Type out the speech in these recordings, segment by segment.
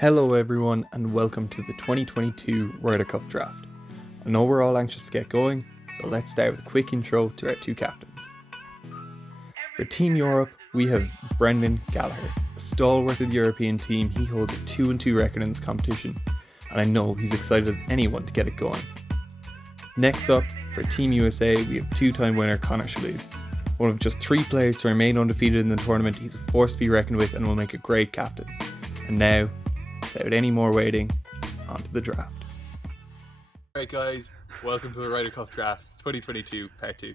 Hello everyone and welcome to the 2022 Ryder Cup draft. I know we're all anxious to get going, so let's start with a quick intro to our two captains. For Team Europe, we have Brendan Gallagher, a stalwart of the European team. He holds a 2-2 record in this competition, and I know he's excited as anyone to get it going. Next up, for Team USA, we have two-time winner Conor, one of just 3 players to remain undefeated in the tournament. He's a force to be reckoned with and will make a great captain. And now, without any more waiting, on to the draft. Alright guys, welcome to the Ryder Cup draft 2022 part 2.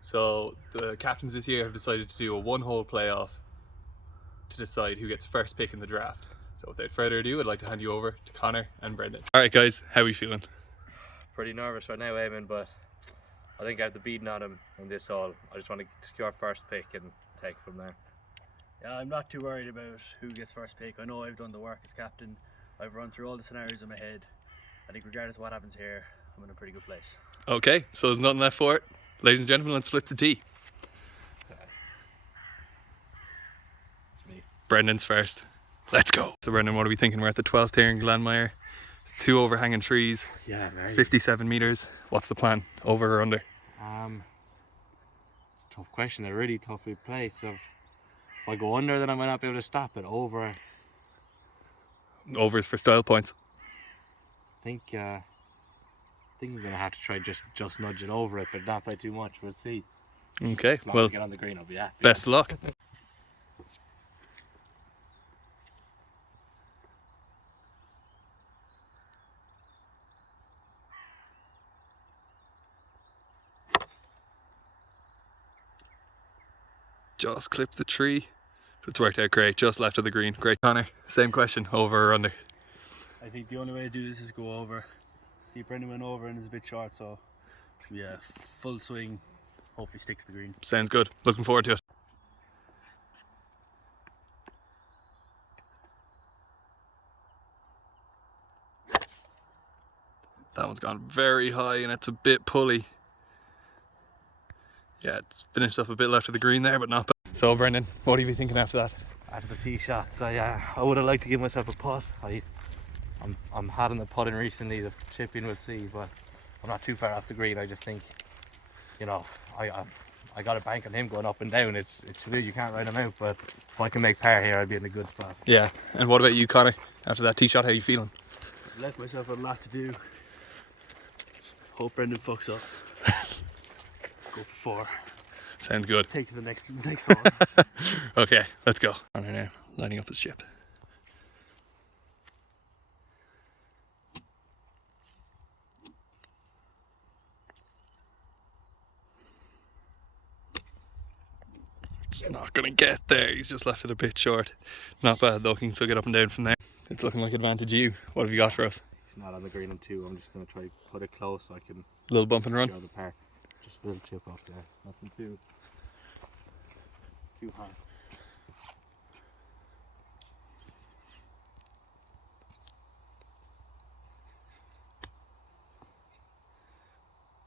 So the captains this year have decided to do a one-hole playoff to decide who gets first pick in the draft. So without further ado, I'd like to hand you over to Conor and Brendan. Alright guys, how are we feeling? Pretty nervous right now, Eamon, but I think I have the beating on him in this hole. I just want to secure first pick and take it from there. Yeah, I'm not too worried about who gets first pick. I know I've done the work as captain. I've run through all the scenarios in my head. I think regardless of what happens here, I'm in a pretty good place. Okay, so there's nothing left for it. Ladies and gentlemen, let's flip the tee. It's me. Brendan's first. Let's go. So Brendan, what are we thinking? We're at the 12th here in Glanmire. 2 overhanging trees. Yeah, very. 57 metres. What's the plan? Over or under? It's a tough question. They're really tough to play. So if I go under, then I might not be able to stop it. Over. Overs for style points. I think I'm gonna have to try just nudge it over it, but not play too much. We'll see. Okay, As long well, as I get on the green, I'll be happy. best of luck. Just clip the tree. It's worked out great, just left of the green. Great. Conor, same question, over or under? I think the only way to do this is go over. See, Brendan went over and it's a bit short, so yeah, full swing. Hopefully stick to the green. Sounds good. Looking forward to it. That one's gone very high and it's a bit pulley. Yeah, it's finished up a bit left of the green there, but not bad. So Brendan, what are you thinking after that? After the tee shots, I would have liked to give myself a putt. I'm hot on the putting recently. The chipping, we'll see, but I'm not too far off the green. I just think, you know, I got a bank on him going up and down. It's weird, you can't ride him out, but if I can make par here, I'd be in a good spot. Yeah, and what about you, Conor? After that tee shot, how are you feeling? I've left myself a lot to do. Hope Brendan fucks up. Go for 4. Sounds good. Take to the next one. Okay, let's go. Conor now, lining up his chip. It's not going to get there. He's just left it a bit short. Not bad though. He can still get up and down from there. It's looking like advantage you. What have you got for us? He's not on the green on 2. I'm just going to try to put it close so I can Little bump and run. secure the par. Just a little chip off there. Nothing too high.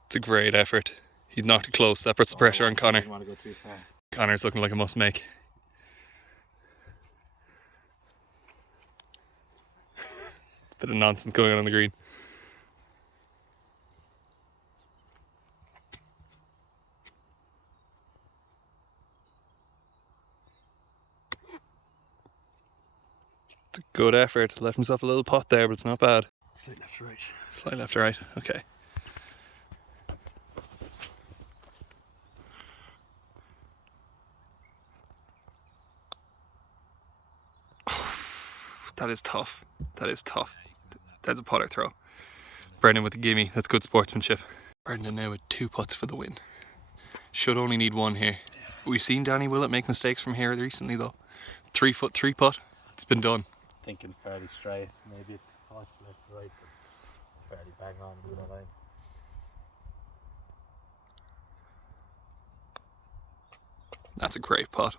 It's a great effort. He's knocked it close. That puts the pressure on Conor. I don't want to go too far. Conor's looking like a must make. Bit of nonsense going on the green. It's a good effort. Left himself a little pot there, but it's not bad. Slight left to right. Slight left to right. Okay. That is tough. That is tough. That's a putter throw. Brendan with the gimme. That's good sportsmanship. Brendan now with 2 putts for the win. Should only need 1 here. We've seen Danny Willett make mistakes from here recently though. 3 foot, 3 putt. It's been done. Thinking fairly straight. Maybe it's hard left to right, but fairly bang on blue line. That's a great putt.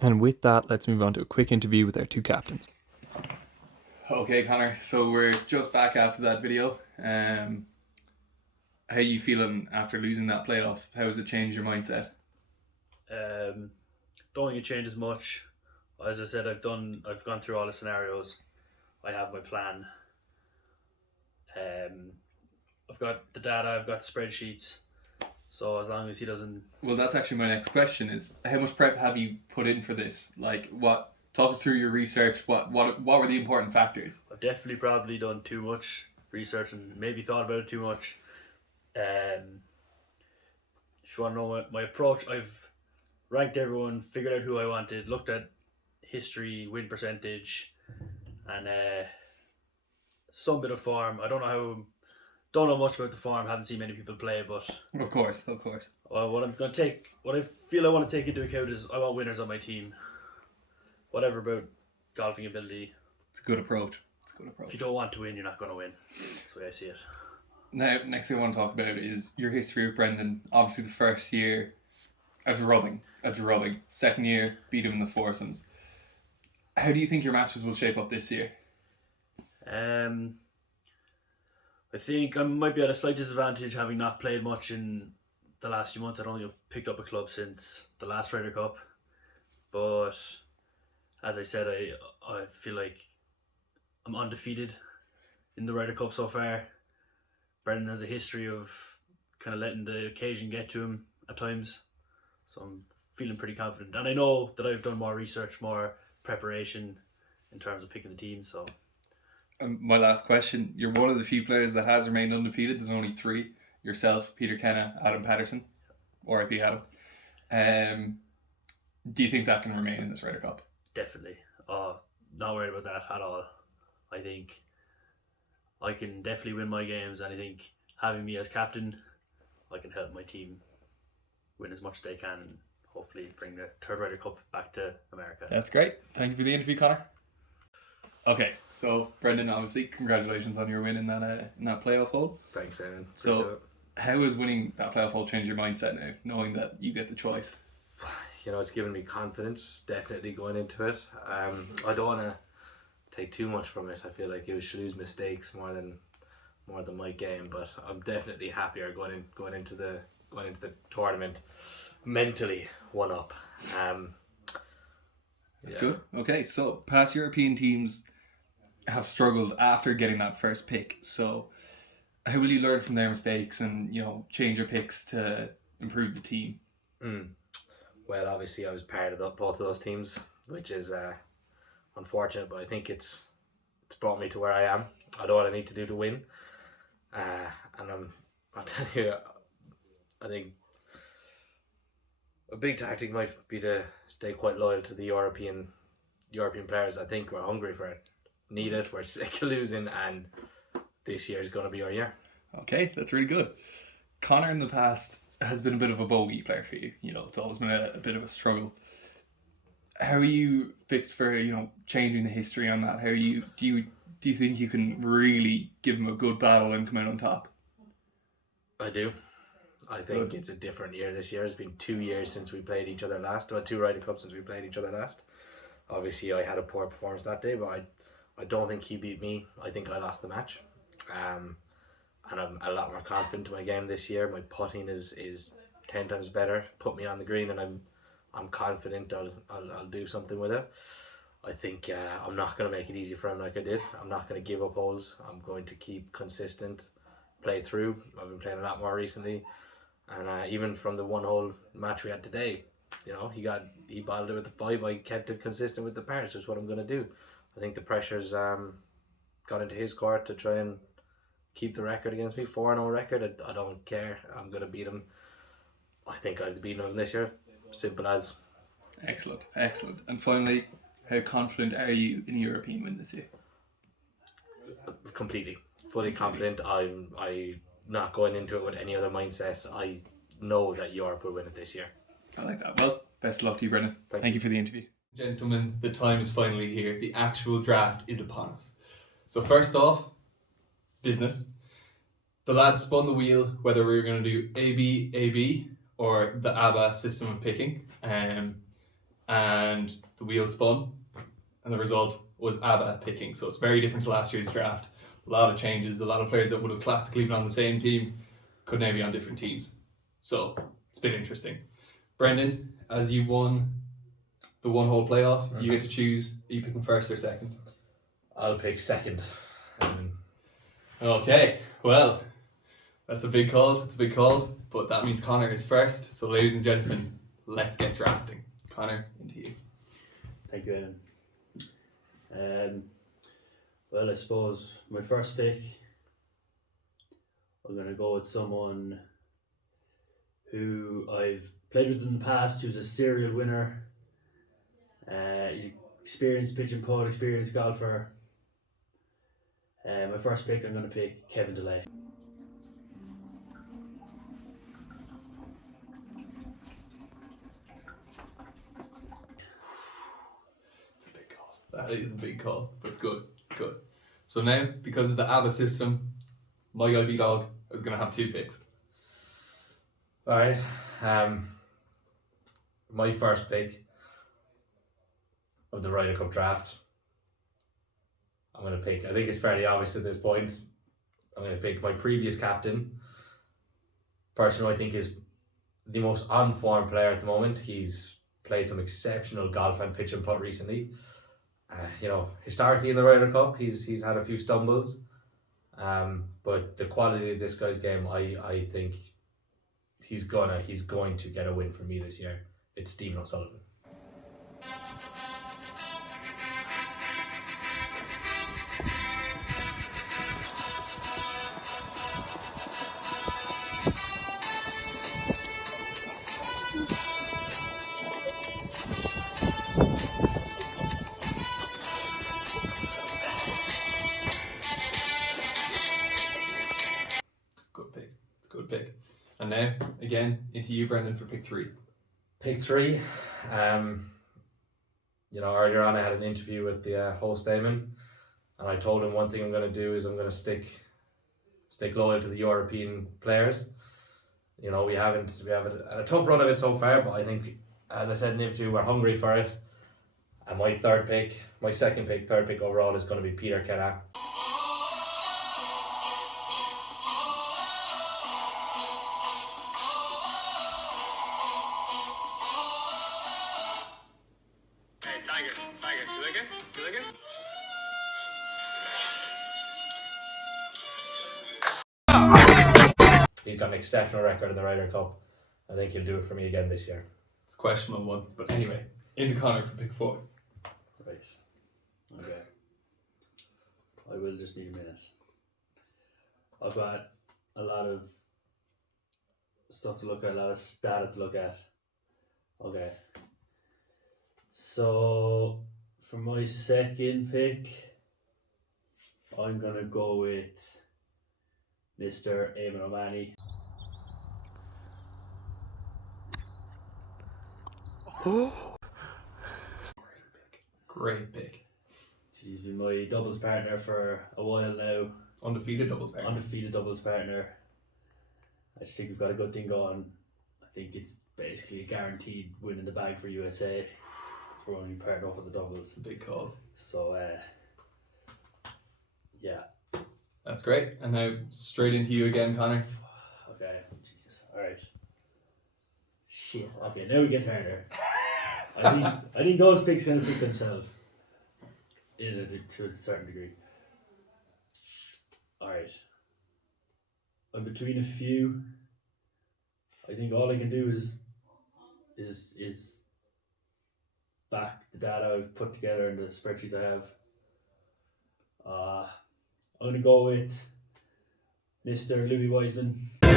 And with that, let's move on to a quick interview with our two captains. Okay, Conor, so we're just back after that video. How are you feeling after losing that playoff? How has it changed your mindset? Don't think it changes much. As I said, I've gone through all the scenarios. I have my plan. I've got the data, I've got the spreadsheets. So as long as he doesn't... Well, that's actually my next question is how much prep have you put in for this? Like, talk us through your research. What were the important factors? I've definitely probably done too much research and maybe thought about it too much. If you want to know my approach, I've ranked everyone, figured out who I wanted, looked at history, win percentage, and some bit of form. I don't know much about the farm. Haven't seen many people play, but Of course. what I feel I want to take into account is I want winners on my team. Whatever about golfing ability. It's a good approach. If you don't want to win, you're not going to win. That's the way I see it. Now, next thing I want to talk about is your history with Brendan. Obviously, the first year, a drubbing. Second year, beat him in the foursomes. How do you think your matches will shape up this year? I think I might be at a slight disadvantage having not played much in the last few months. I don't think I've picked up a club since the last Ryder Cup. But as I said, I feel like I'm undefeated in the Ryder Cup so far. Brendan has a history of kind of letting the occasion get to him at times. So I'm feeling pretty confident. And I know that I've done more research, more preparation in terms of picking the team. So My last question. You're one of the few players that has remained undefeated. There's only three. Yourself, Peter Kenna, Adam Patterson. R.I.P. Adam. Do you think that can remain in this Ryder Cup? definitely. Not worried about that at all. I think I can definitely win my games, and I think having me as captain, I can help my team win as much as they can and hopefully bring the third Ryder Cup back to America. That's great. Thank you for the interview, Conor. Okay, so Brendan, obviously, congratulations on your win in that playoff hole. Thanks, Eamon. So, how has winning that playoff hole changed your mindset now, knowing that you get the choice? You know, it's given me confidence, definitely going into it. I don't want to take too much from it. I feel like it was Shalhoub's mistakes more than my game, but I'm definitely happier going into the tournament mentally one up. That's good. Okay, so past European teams have struggled after getting that first pick. So how will you learn from their mistakes and, change your picks to improve the team? Well, obviously I was part of both of those teams, which is unfortunate, but I think it's brought me to where I am. I know what I need to do to win, and I'll tell you, I think a big tactic might be to stay quite loyal to the European players. I think we're hungry for it, need it. We're sick of losing, and this year is going to be our year. Okay, that's really good. Conor in the past has been a bit of a bogey player for you. It's always been a bit of a struggle. How are you fixed for changing the history on that? Do you think you can really give him a good battle and come out on top? I do. I think it's a different year this year. It's been 2 years since we played each other last. Well, 2 Ryder Cups since we played each other last. Obviously, I had a poor performance that day, but I don't think he beat me. I think I lost the match. And I'm a lot more confident in my game this year. My putting is 10 times better. Put me on the green, and I'm confident I'll do something with it. I think I'm not going to make it easy for him like I did. I'm not going to give up holes. I'm going to keep consistent, play through. I've been playing a lot more recently, and even from the 1-hole match we had today, he balled it with the 5. I kept it consistent with the par. It's just what I'm going to do. I think the pressure's got into his court to try and keep the record against me, 4-0 record. I don't care. I'm going to beat him. I think I've beaten him this year. Simple as. Excellent. And finally, how confident are you in a European win this year? Completely. Fully confident. I'm not going into it with any other mindset. I know that Europe will win it this year. I like that. Well, best of luck to you, Brendan. Thank you for the interview. Gentlemen, the time is finally here. The actual draft is upon us. So first off, business. The lads spun the wheel whether we were going to do AB, or the ABBA system of picking. And the wheel spun, and the result was ABBA picking. So it's very different to last year's draft. A lot of changes. A lot of players that would have classically been on the same team could now be on different teams. So it's a bit interesting. Brendan, as you won the 1-hole playoff, you get to choose, are you picking first or second? I'll pick second. Okay, well, that's a big call. It's a big call, but that means Conor is first. So, ladies and gentlemen, let's get drafting. Conor, into you. Thank you, Evan. Well, I suppose my first pick, I'm going to go with someone who I've played with in the past, who's a serial winner. He's experienced pitch and putt, experienced golfer. My first pick, I'm going to pick Kevin DeLay. It's a big call. That is a big call, but it's good. Good. So now, because of the ABBA system, my guy B-Dog is going to have 2 picks. Alright. My first pick of the Ryder Cup draft, I'm going to pick, I think it's fairly obvious at this point, I'm going to pick my previous captain, person who I think is the most on-form player at the moment. He's played some exceptional golf and pitch and putt recently. Historically in the Ryder Cup, he's had a few stumbles, but the quality of this guy's game, I think he's going to get a win for me this year. It's Stephen O'Sullivan. Good pick. It's a good pick. And now, again, into you, Brendan, for pick 3. Pick 3. Earlier on I had an interview with the host Damon, and I told him one thing I'm going to do is I'm going to stick loyal to the European players. We have a tough run of it so far, but I think, as I said in the interview, we're hungry for it. And my third pick overall is going to be Peter Kenna. Tiger, you like it? He's got an exceptional record in the Ryder Cup. I think he'll do it for me again this year. It's a questionable one, but anyway, into Conor for pick 4. Right. Okay. I will just need a minute. I've got a lot of stuff to look at, a lot of data to look at. Okay. So, for my second pick, I'm going to go with Mr. Eamon O'Mahony. Great pick. He's been my doubles partner for a while now. Undefeated doubles partner. Undefeated doubles partner. I just think we've got a good thing going. I think it's basically a guaranteed win in the bag for USA. We're only paired off with the doubles. It's a big call. So, yeah. That's great. And now straight into you again, Conor. Okay, Jesus. Alright. Shit. Okay, now it gets harder. I think those picks kind of pick themselves to a certain degree. Alright. I'm between a few. I think all I can do is back the data I've put together in the spreadsheets I have. I'm going to go with Mr. Louis Wiseman. It's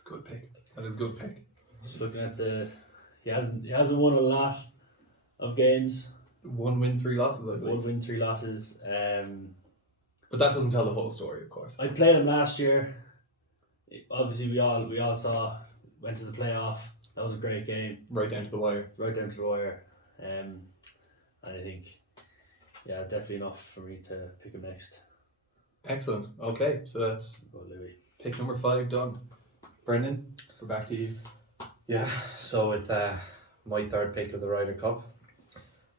a good pick. That is a good pick. Just looking at he hasn't won a lot of games. 1 win, 3 losses, I 1 believe. win, 3 losses. But that doesn't tell the whole story, of course. I played him last year. Obviously, we all saw, went to the playoff. That was a great game. Right down to the wire. Right down to the wire. And I think, yeah, definitely enough for me to pick him next. Excellent. Okay, so that's Go Louis. pick number 5 done. Brendan, we're back to you. Yeah, so with my third pick of the Ryder Cup,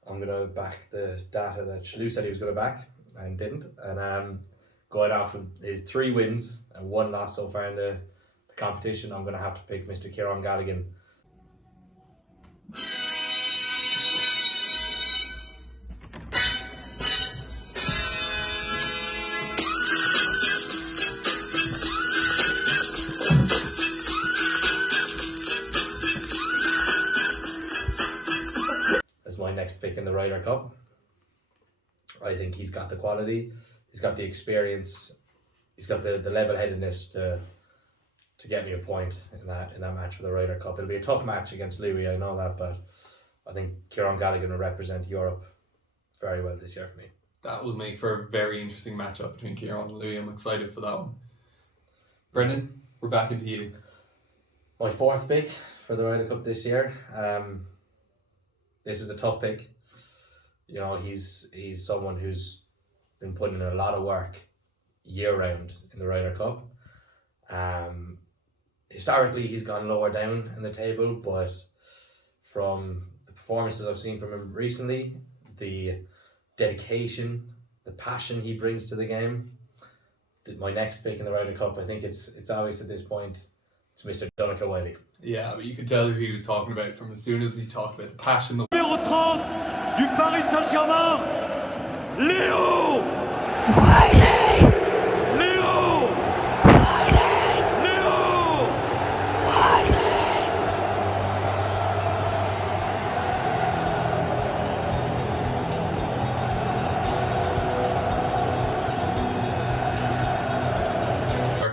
I'm going to back the data that Shalou said he was going to back and didn't. And going off of his 3 wins and 1 loss so far in the competition, I'm going to have to pick Mr. Kieran Gallagher. As my next pick in the Ryder Cup. I think he's got the quality, he's got the experience, he's got the level-headedness to get me a point in that match for the Ryder Cup. It'll be a tough match against Louis, I know that, but I think Kieran Gallagher will represent Europe very well this year for me. That will make for a very interesting matchup between Kieran and Louis. I'm excited for that one. Brendan, we're back into you. My 4th pick for the Ryder Cup this year. This is a tough pick. You know, he's someone who's been putting in a lot of work year round in the Ryder Cup. Historically, he's gone lower down in the table, but from the performances I've seen from him recently, the dedication, the passion he brings to the game, my next pick in the Ryder Cup, I think it's obvious at this point, it's Mr. Donnacha Wiley. Yeah, but you could tell who he was talking about from as soon as he talked about the passion. Numéro 30 du Paris Saint-Germain, Léo Wiley! Léo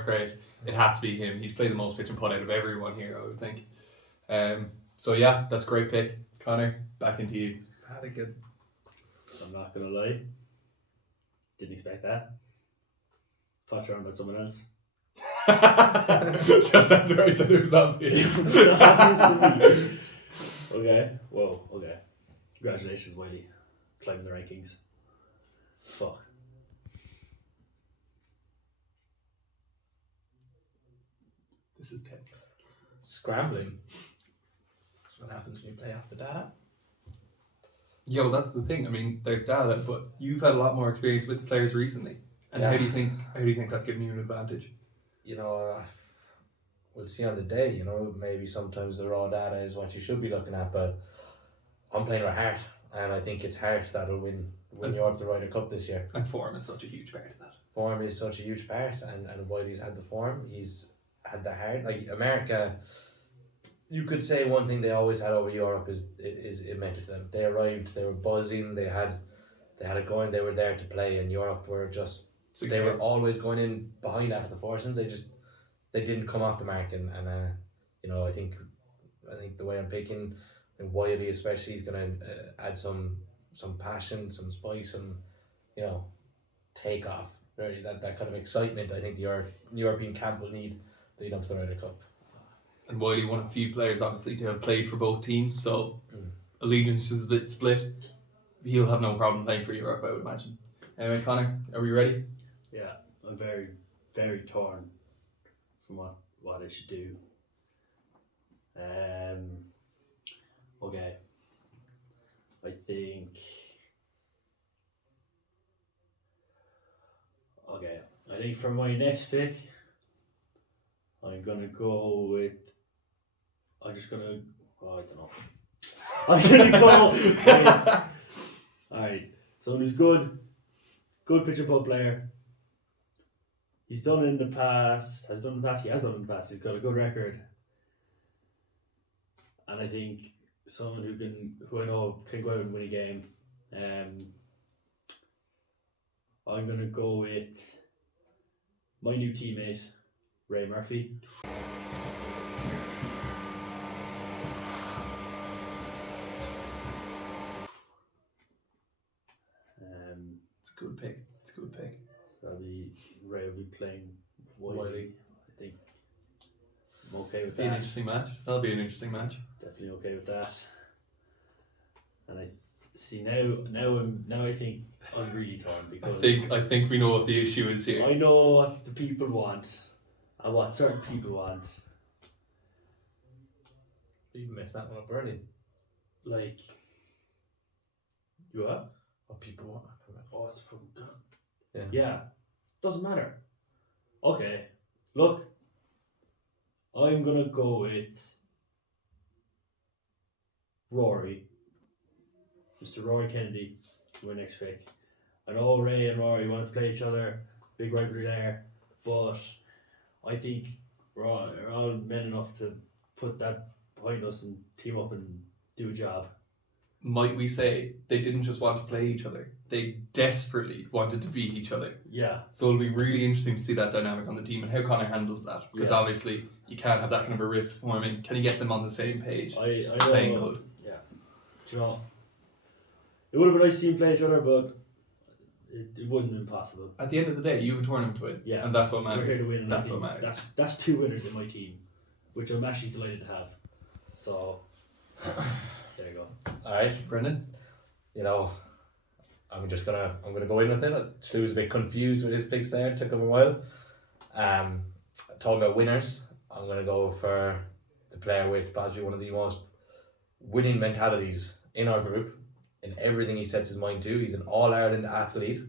Great. It had to be him. He's played the most pitch and putt out of everyone here, I would think. So yeah, that's a great pick. Conor, back into you. Had a good. I'm not gonna lie. Didn't expect that. Thought you were on about someone else. Just after I said it was obvious. Obvious to me. Okay. Whoa. Okay. Congratulations, Wiley. Climbing the rankings. Fuck. This is tense. Scrambling. That's what happens when you play off the data. Yeah, well, that's the thing. I mean, there's data, but you've had a lot more experience with the players recently. And Yeah. how do you think that's giving you an advantage? You know, we'll see on the day. You know, maybe sometimes the raw data is what you should be looking at, but I'm playing with heart, and I think it's heart that'll win Europe the Ryder Cup this year. And form is such a huge part of that. Form is such a huge part, and while he's had the form, he's had the heart. Like America, you could say one thing they always had over Europe is it meant to them. They arrived, they were buzzing, they had it going, they were there to play. And Europe were just they were always going in behind after the foursomes. They didn't come off the mark, and you know, I think the way I'm picking, and Wiley especially, is going to add some passion, some spice, and you know, take off. Really, that kind of excitement I think the European camp will need leading up to the Ryder Cup. And Wiley, one of a few players obviously to have played for both teams, so allegiance is a bit split. He'll have no problem playing for Europe, I would imagine. Anyway, Conor, are we ready? Yeah, I'm very, very torn from what I should do. Okay. I think for my next pick, I'm gonna go with. I don't know. I'm gonna go with. Alright, someone who's good pitch and putt player. He has done it in the past. He's got a good record. And I think someone who I know can go out and win a game. I'm gonna go with my new teammate, Ray Murphy. It's a good pick. So Ray will be playing Wiley. I think I'm okay with Be an that. interesting match. That'll be an interesting match. Definitely okay with that. And I see now I think I'm really torn because I think we know what the issue is here. I know what the people want and what certain people want. You messed that one up early. Like You what? What people want. Oh, it's from. Yeah. Yeah. Doesn't matter. Okay. Look. I'm gonna go with Rory. Mr. Rory Kennedy, my next pick. I know Ray and Rory wanted to play each other, big rivalry there, but I think we're all men enough to put that behind us and team up and do a job. Might we say they didn't just want to play each other, they desperately wanted to beat each other. Yeah. So it'll be really interesting to see that dynamic on the team and how Conor handles that. Because obviously you can't have that kind of a rift forming. Can you get them on the same page? I playing know. good. Yeah. Do you know, it would have been nice to see them play each other, but it wouldn't have been possible. At the end of the day, you have a tournament to win. Yeah. And that's what We're matters. here to win, and I That's what think matters. That's 2 winners in my team, which I'm actually delighted to have. So there you go. Alright, Brendan? you know, I'm gonna go in with it. Stu was a bit confused with his picks there, it took him a while. Talking about winners, I'm gonna go for the player with possibly one of the most winning mentalities in our group, in everything he sets his mind to. He's an All-Ireland athlete.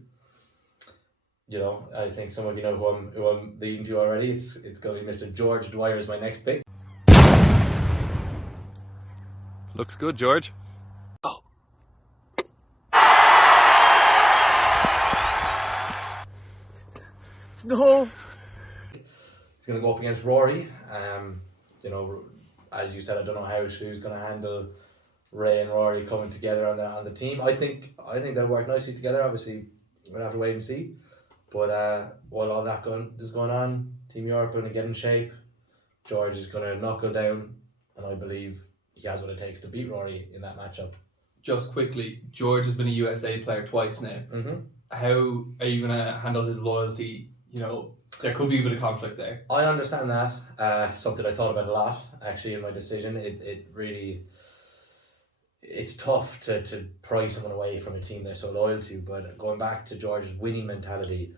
You know, I think some of you know who I'm leading to already. It's gonna be Mr. George Dwyer is my next pick. Looks good, George. No. He's going to go up against Rory. You know, as you said, I don't know how Stu's going to handle Ray and Rory coming together on the team. I think they'll work nicely together. Obviously, we'll have to wait and see. But while all that is going on, Team Europe going to get in shape. George is going to knuckle down, and I believe he has what it takes to beat Rory in that matchup. Just quickly, George has been a USA player twice now. Mm-hmm. How are you going to handle his loyalty? You know, there could be a bit of conflict there. I understand that. Something I thought about a lot actually in my decision. It really, it's tough to pry someone away from a team they're so loyal to. But going back to George's winning mentality,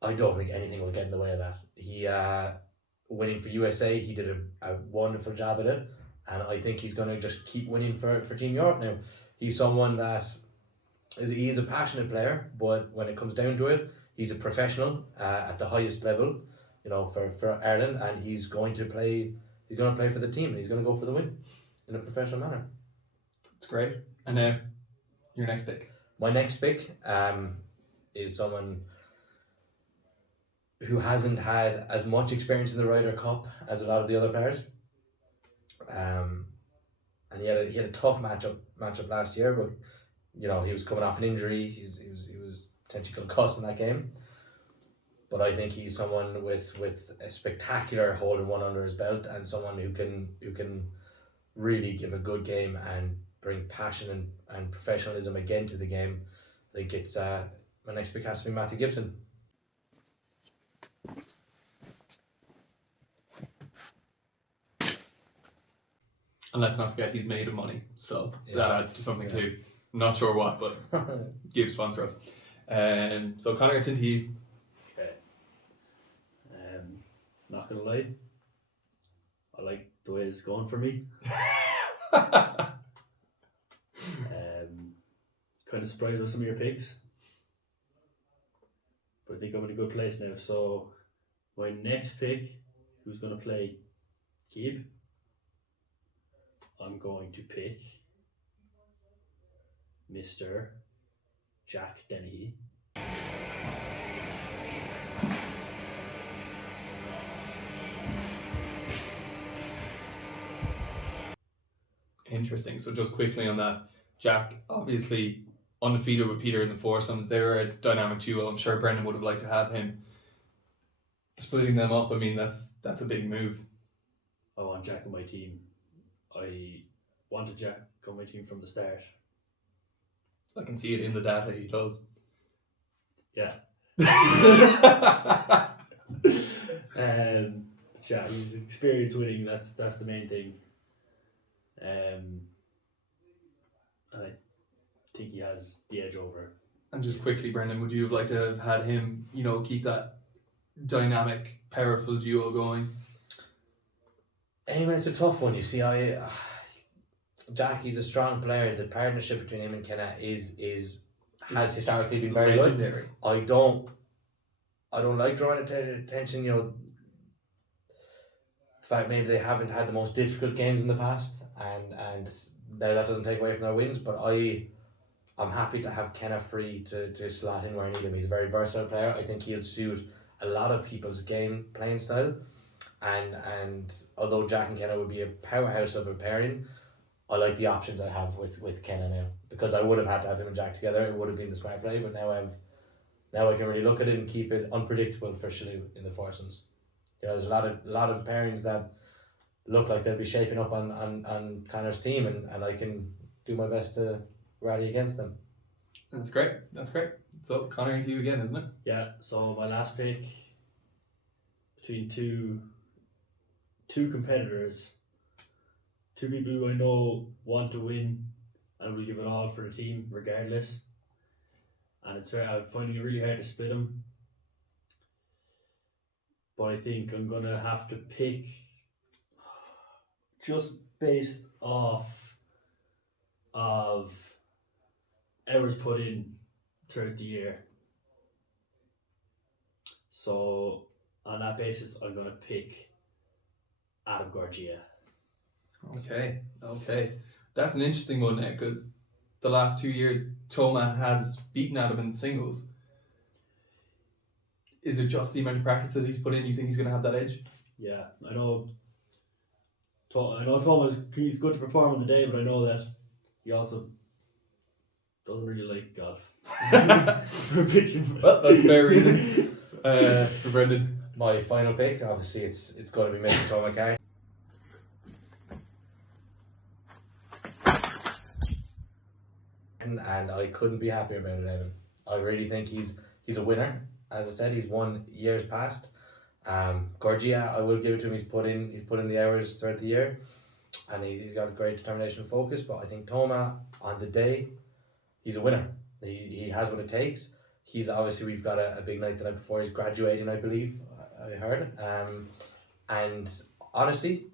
I don't think anything will get in the way of that. He winning for USA, he did a wonderful job at it, and I think he's going to just keep winning for Team Europe now. He's someone that he is a passionate player, but when it comes down to it, he's a professional at the highest level, you know, for Ireland, and he's going to play for the team, and he's going to go for the win in a professional manner. It's great. And now, your next pick. My next pick is someone who hasn't had as much experience in the Ryder Cup as a lot of the other players. And he had a tough matchup last year, but you know, he was coming off an injury. He was potentially concussed in that game. But I think he's someone with a spectacular hole-in-one under his belt, and someone who can really give a good game and bring passion and professionalism again to the game. I think it's my next pick has to be Matthew Gibson. And let's not forget he's made of money, so Yeah. that adds to something too. Not sure what, but Gibbs sponsor us. So Conor, it's into you. Okay. Not gonna lie, I like the way it's going for me. Kind of surprised with some of your picks, but I think I'm in a good place now. So my next pick, who's gonna play Gib, I'm going to pick Mr. Jack Dennehy. Interesting. So just quickly on that, Jack obviously undefeated with Peter in the foursomes. They were a dynamic duo. I'm sure Brendan would have liked to have him. Splitting them up, I mean, that's a big move. I want Jack on my team. I wanted Jack on my team from the start. I can see it in the data he does. Yeah. Yeah, he's experience winning. That's the main thing. I think he has the edge over. And just quickly, Brendan, would you have liked to have had him, you know, keep that dynamic, powerful duo going? I mean, it's a tough one. You see, Jackie's a strong player. The partnership between him and Kenna has historically It's been very good. legendary. I don't like drawing attention. The fact maybe they haven't had the most difficult games in the past, and now that doesn't take away from their wins. But I'm happy to have Kenna free to slot in where I need him. He's a very versatile player. I think he'll suit a lot of people's playing style, and although Jack and Kenna would be a powerhouse of a pairing, I like the options I have with Kenna now, because I would have had to have him and Jack together. It would have been the smart play, but now I can really look at it and keep it unpredictable for Shalou in the foursomes. There's a lot of pairings that look like they'll be shaping up on Connor's team, and I can do my best to rally against them. That's great. So Conor, into you again, isn't it? Yeah, so my last pick between two competitors, two people who I know want to win and will give it all for the team regardless. And I'm finding it really hard to split them. But I think I'm going to have to pick, just based off of hours put in throughout the year. So on that basis, I'm going to pick Adam Gorgia. Okay. That's an interesting one now, because the last 2 years, Toma has beaten Adam in singles. Is it just the amount of practice that he's put in? You think he's going to have that edge? Yeah, I know Thomas, he's good to perform on the day, but I know that he also doesn't really like golf. For pitching. Well, that's a fair reason. So Brendan. My final pick, obviously, it's going to be Mr. Tom McCarthy. And I couldn't be happier about it, Evan. I really think he's a winner. As I said, he's won years past. Gorgia, I will give it to him. He's put in the hours throughout the year, and he's got great determination and focus. But I think Toma, on the day, he's a winner. He has what it takes. We've got a big night the night before. He's graduating, I believe. I heard. And honestly,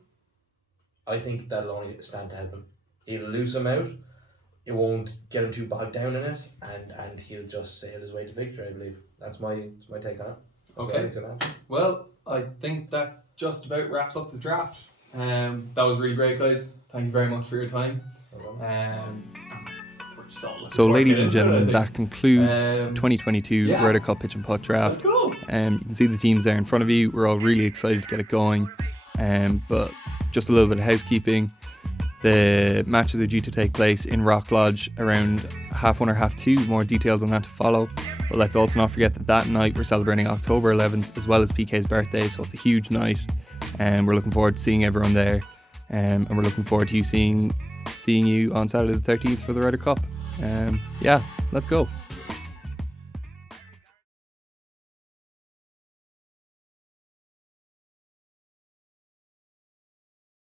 I think that'll only stand to help him. He'll lose him out. It won't get him too bogged down in it, and he'll just sail his way to victory, I believe. That's my take on it. Okay. Well, I think that just about wraps up the draft. That was really great, guys. Thank you very much for your time. So, ladies and gentlemen, that concludes the 2022 yeah. Ryder Cup Pitch and Putt draft. Let's go. You can see the teams there in front of you. We're all really excited to get it going. But just a little bit of housekeeping. The matches are due to take place in Rock Lodge around 1:30 or 2:30. More details on that to follow. But let's also not forget that night we're celebrating October 11th as well as PK's birthday. So it's a huge night. And we're looking forward to seeing everyone there. And we're looking forward to seeing you on Saturday the 13th for the Ryder Cup. Let's go.